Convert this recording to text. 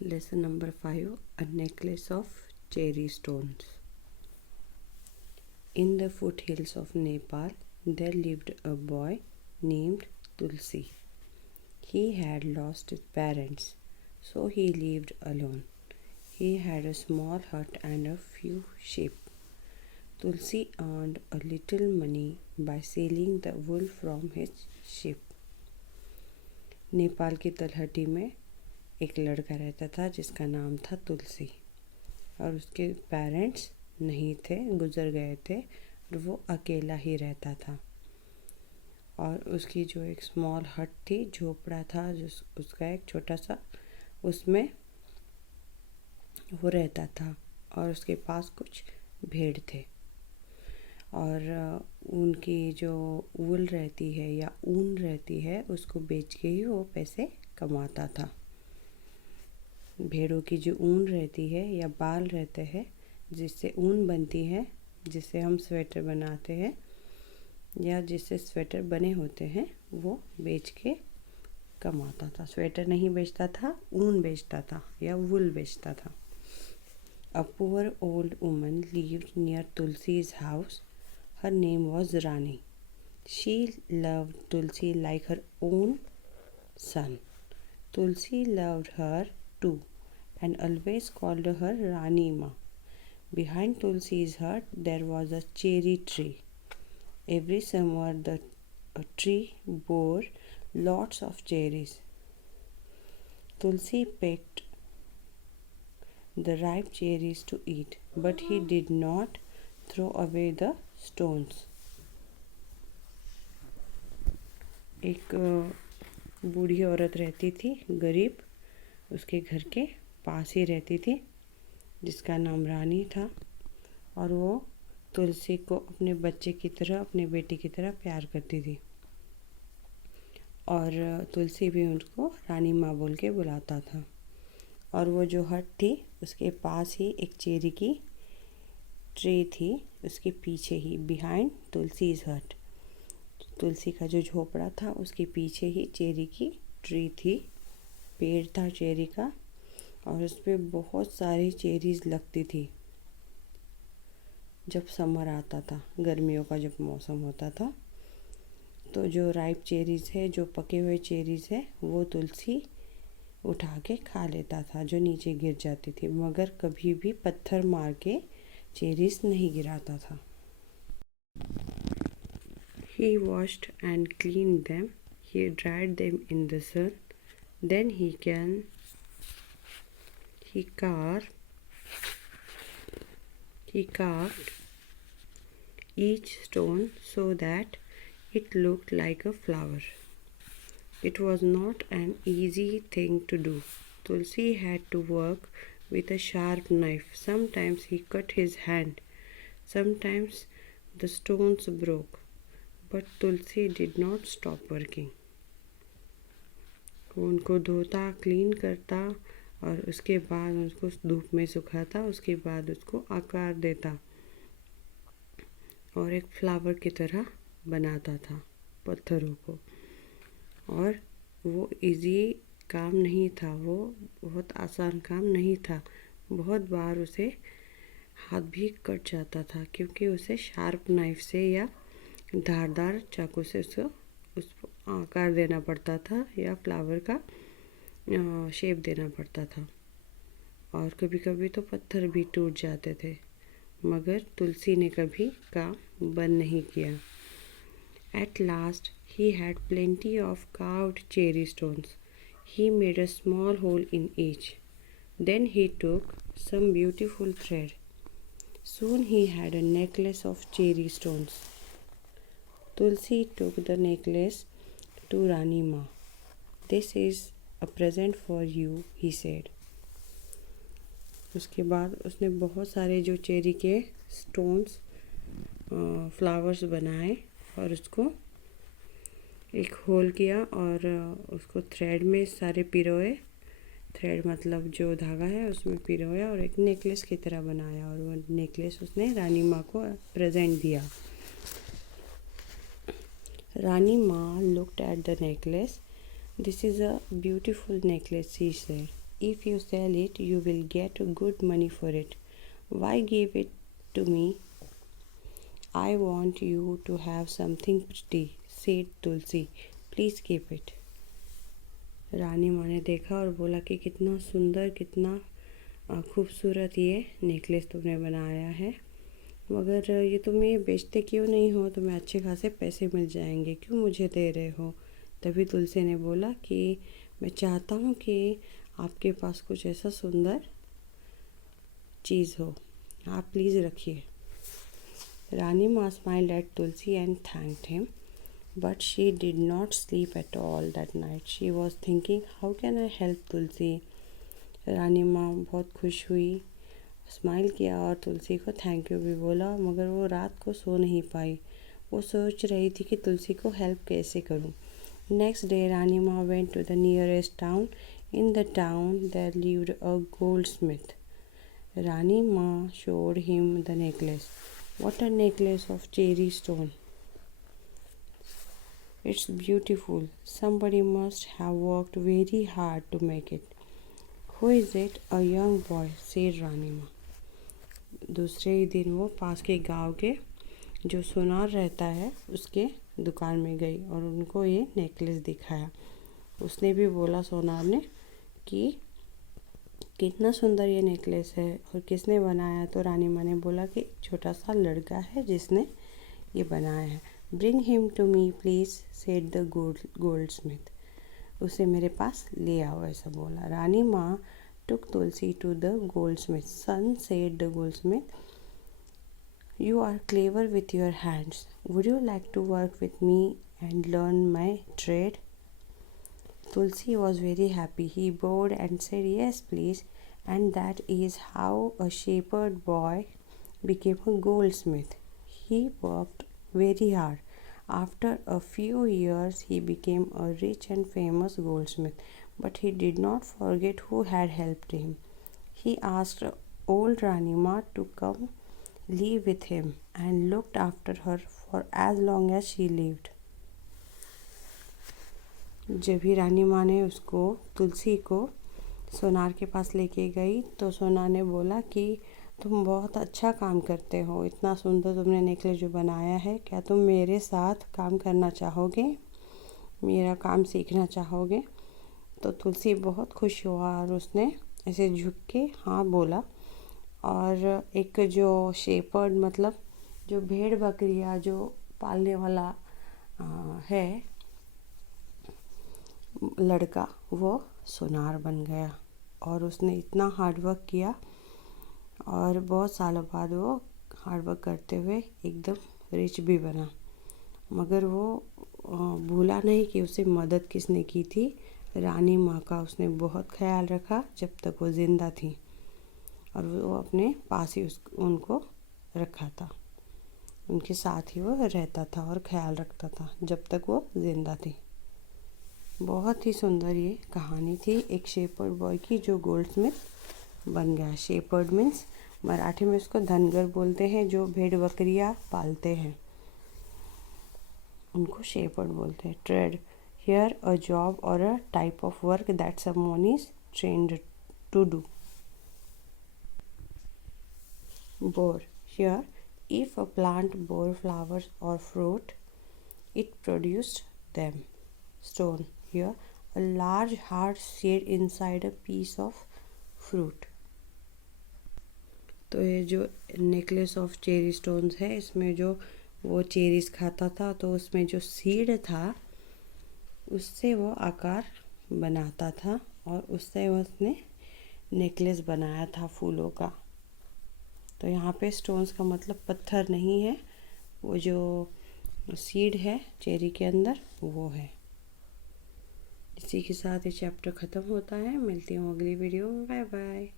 Lesson number 5, a necklace of cherry stones. In the foothills of Nepal, there lived a boy named Tulsi. He had lost his parents, so he lived alone. He had a small hut and a few sheep. Tulsi earned a little money by selling the wool from his sheep. Nepal की तलहटी में एक लड़का रहता था जिसका नाम था तुलसी, और उसके पेरेंट्स नहीं थे, गुजर गए थे, और वो अकेला ही रहता था। और उसकी जो एक स्मॉल हट थी, झोपड़ा था, जो उसका एक छोटा सा, उसमें वो रहता था, और उसके पास कुछ भेड़ थे। और उनकी जो वूल रहती है या ऊन रहती है, उसको बेच के ही वो पैसे कमाता था। भेड़ों की जो ऊन रहती है या बाल रहते हैं, जिससे ऊन बनती है, जिससे हम स्वेटर बनाते हैं या जिससे स्वेटर बने होते हैं, वो बेच के कमाता था। स्वेटर नहीं बेचता था, ऊन बेचता था या वूल बेचता था। A poor old woman lived near Tulsi's house. Her name was Rani. She loved Tulsi like her own son. Tulsi loved her too and always called her Rani Ma. Behind Tulsi's hut there was a cherry tree. Every summer the tree bore lots of cherries. Tulsi picked the ripe cherries to eat, but he did not throw away the stones. एक बूढ़ी औरत रहती थी, गरीब, उसके घर के पास ही रहती थी, जिसका नाम रानी था, और वो तुलसी को अपने बच्चे की तरह, अपने बेटी की तरह प्यार करती थी। और तुलसी भी उनको रानी माँ बोल के बुलाता था। और वो जो हट थी, उसके पास ही एक चेरी की ट्री थी, उसके पीछे ही, बिहाइंड तुलसीज हट, तुलसी का जो झोपड़ा था उसके पीछे ही चेरी की ट्री थी, पेड़ था चेरी का, और उस पर बहुत सारी चेरीज लगती थी। जब समर आता था, गर्मियों का जब मौसम होता था, तो जो राइप चेरीज है, जो पके हुए चेरीज है, वो तुलसी उठा के खा लेता था, जो नीचे गिर जाती थी, मगर कभी भी पत्थर मार के चेरीज नहीं गिराता था। He washed and cleaned them. He dried them in the sun. Then he carved each stone so that it looked like a flower. It was not an easy thing to do. Tulsi had to work with a sharp knife. Sometimes he cut his hand. Sometimes the stones broke. But Tulsi did not stop working. वो उनको धोता, clean करता, और उसके बाद उसको धूप में सुखाता, उसके बाद उसको आकार देता और एक फ्लावर की तरह बनाता था पत्थरों को। और वो इजी काम नहीं था, वो बहुत आसान काम नहीं था। बहुत बार उसे हाथ भी कट जाता था, क्योंकि उसे शार्प नाइफ से या धारदार चाकू से उसको आकार देना पड़ता था या फ्लावर का शेप देना पड़ता था। और कभी कभी तो पत्थर भी टूट जाते थे, मगर तुलसी ने कभी काम बंद नहीं किया। At last he had plenty of carved cherry stones. He made a small hole in each. Then he took some beautiful thread. Soon he had a necklace of cherry stones. Tulsi took the necklace to Rani Ma. This is a present for you, he said. उसके बाद उसने बहुत सारे जो cherry के stones, flowers बनाए, और उसको एक होल किया, और उसको थ्रेड में सारे पिरोए, थ्रेड मतलब जो धागा है उसमें पिरोया, और एक नेकलेस की तरह बनाया, और वो नेकलेस उसने रानी माँ को प्रेजेंट दिया। Rani Ma looked at the necklace. This is a beautiful necklace, she said. If you sell it, you will get good money for it. Why give it to me? I want you to have something pretty, said Tulsi. Please keep it. रानी माँ ने देखा और बोला कि कितना सुंदर, कितना खूबसूरत ये नेकलेस तुमने बनाया है, मगर ये तुम ये बेचते क्यों नहीं हो? तुम्हें अच्छे खासे पैसे मिल जाएंगे, क्यों मुझे दे रहे हो? तभी तुलसी ने बोला कि मैं चाहता हूँ कि आपके पास कुछ ऐसा सुंदर चीज़ हो, आप प्लीज़ रखिए। रानी माँ smiled at Tulsi and thanked him, but she did not sleep at all that night. She was thinking, how can I help Tulsi? रानी माँ बहुत खुश हुई, स्माइल किया और तुलसी को थैंक यू भी बोला, मगर वो रात को सो नहीं पाई। वो सोच रही थी कि तुलसी को हेल्प कैसे करूं। Next day Rani Maa went to the nearest town. In the town there lived a gold smith. Rani Maa showed him the necklace. What a necklace of cherry stone. It's beautiful. Somebody must have worked very hard to make it. Who is it? A young boy, said रानी माँ. दूसरे ही दिन वो पास के गांव के जो सुनार रहता है उसके दुकान में गई और उनको ये नेकलेस दिखाया. उसने भी बोला सोनार ने कि कितना सुंदर ये नेकलेस है और किसने बनाया. तो रानी माँ ने बोला कि छोटा सा लड़का है जिसने ये बनाया है. Bring him to me please, said the goldsmith. उसे मेरे पास ले आओ, ऐसा बोला. रानी माँ took Tulsi to the goldsmith. Son, said the goldsmith, you are clever with your hands. Would you like to work with me and learn my trade? Tulsi was very happy. He bowed and said, yes, please. And that is how a shepherd boy became a goldsmith. He worked very hard. After a few years, he became a rich and famous goldsmith. But he did not forget who had helped him. He asked old Rani Ma to come live with him and looked after her for as long as she lived. जब भी रानी माँ ने उसको तुलसी को सोनार के पास लेके गई तो सोनार ने बोला कि तुम बहुत अच्छा काम करते हो, इतना सुंदर तुमने नेकलेस जो बनाया है, क्या तुम मेरे साथ काम करना चाहोगे, मेरा काम सीखना चाहोगे? तो तुलसी बहुत खुश हुआ और उसने ऐसे झुक के हाँ बोला. और एक जो शेपर्ड मतलब जो भेड़ बकरियाँ जो पालने वाला है लड़का, वो सोनार बन गया और उसने इतना हार्ड वर्क किया और बहुत सालों बाद वो हार्ड वर्क करते हुए एकदम रिच भी बना. मगर वो भूला नहीं कि उसे मदद किसने की थी. रानी माँ का उसने बहुत ख्याल रखा जब तक वो ज़िंदा थी और वो अपने पास ही उनको रखा था, उनके साथ ही वो रहता था और ख्याल रखता था जब तक वो ज़िंदा थी. बहुत ही सुंदर ये कहानी थी एक शेपर्ड बॉय की जो गोल्डस्मिथ बन गया. शेपर्ड मीन्स मराठी में उसको धनगर बोलते हैं, जो भेड़ बकरियाँ पालते हैं उनको शेपर्ड बोलते हैं. Trade, here a job or a type of work that someone is trained to do. Bore, here if a plant bore flowers or fruit, it produced them. Stone, here a large hard seed inside a piece of fruit. तो ये जो necklace of cherry stones है, इसमें जो वो cherries खाता था तो उसमें जो सीड था उससे वो आकार बनाता था और उससे उसने नेकलेस बनाया था फूलों का. तो यहाँ पे स्टोन्स का मतलब पत्थर नहीं है, वो जो सीड है चेरी के अंदर वो है. इसी के साथ ये चैप्टर ख़त्म होता है. मिलती हूँ अगली वीडियो में. Bye bye.